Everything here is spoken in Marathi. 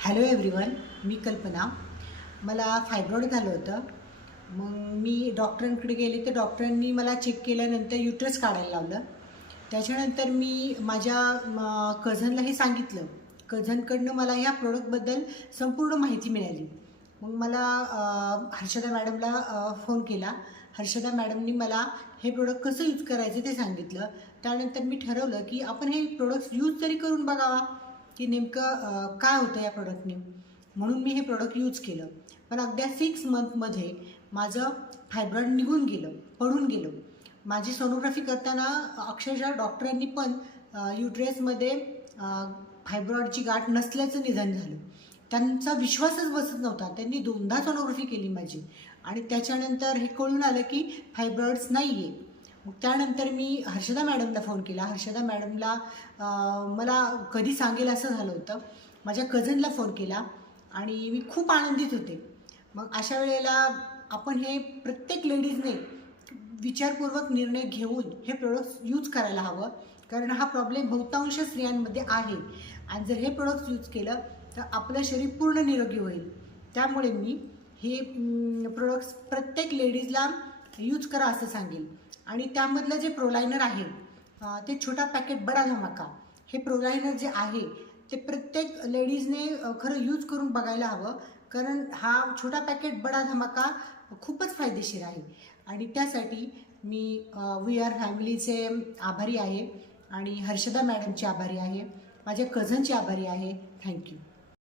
हॅलो एव्हरीवन, मी कल्पना. मला फायब्रॉइड झालं होतं. मग मी डॉक्टरांकडे गेले तर डॉक्टरांनी मला चेक केल्यानंतर युटरस काढायला लावलं. त्याच्यानंतर मी माझ्या कझनलाही सांगितलं. कझनकडनं मला ह्या प्रोडक्टबद्दल संपूर्ण माहिती मिळाली. मग मला हर्षदा मॅडमला फोन केला. हर्षदा मॅडमनी मला हे प्रोडक्ट कसं यूज करायचं ते सांगितलं. त्यानंतर मी ठरवलं की आपण हे प्रोडक्ट्स यूज तरी करून बघावा की नेमकं काय होतं या प्रोडक्टने. म्हणून मी हे प्रोडक्ट यूज केलं. पण अगदी 6 मंथमध्ये माझं फायब्रॉइड निघून गेलं, पडून गेलं. माझी सोनोग्राफी करताना अक्षरशः डॉक्टरांनी पण युट्रेसमध्ये फायब्रॉइडची गाठ नसल्याचं निदान झालं. त्यांचा विश्वासच बसत नव्हता. त्यांनी 2दा सोनोग्राफी केली माझी आणि त्याच्यानंतर हे कळून आलं की फायब्रॉइड्स नाही आहे. मग त्यानंतर मी हर्षदा मॅडमला फोन केला. हर्षदा मॅडमला मला कधी सांगेल असं झालं होतं. माझ्या कझनला फोन केला आणि मी खूप आनंदित होते. मग अशा वेळेला आपण हे प्रत्येक लेडीजने विचारपूर्वक निर्णय घेऊन हे प्रोडक्ट्स यूज करायला हवं. कारण हा प्रॉब्लेम बहुतांश स्त्रियांमध्ये आहे आणि जर हे प्रोडक्ट्स यूज केलं तर आपलं शरीर पूर्ण निरोगी होईल. त्यामुळे मी हे प्रोडक्ट्स प्रत्येक लेडीजला यूज करा असं सांगेल. आणि त्यामधलं जे प्रोलायनर आहे ते छोटा पॅकेट बडा धमाका, हे प्रोलायनर जे आहे ते प्रत्येक लेडीजने खरं यूज करून बघायला हवं. कारण हा छोटा पॅकेट बडा धमाका खूपच फायदेशीर आहे. आणि त्यासाठी मी वी आर फॅमिलीचे आभारी आहे आणि हर्षदा मॅडमचे आभारी आहे, माझ्या कझनचे आभारी आहे. थँक्यू.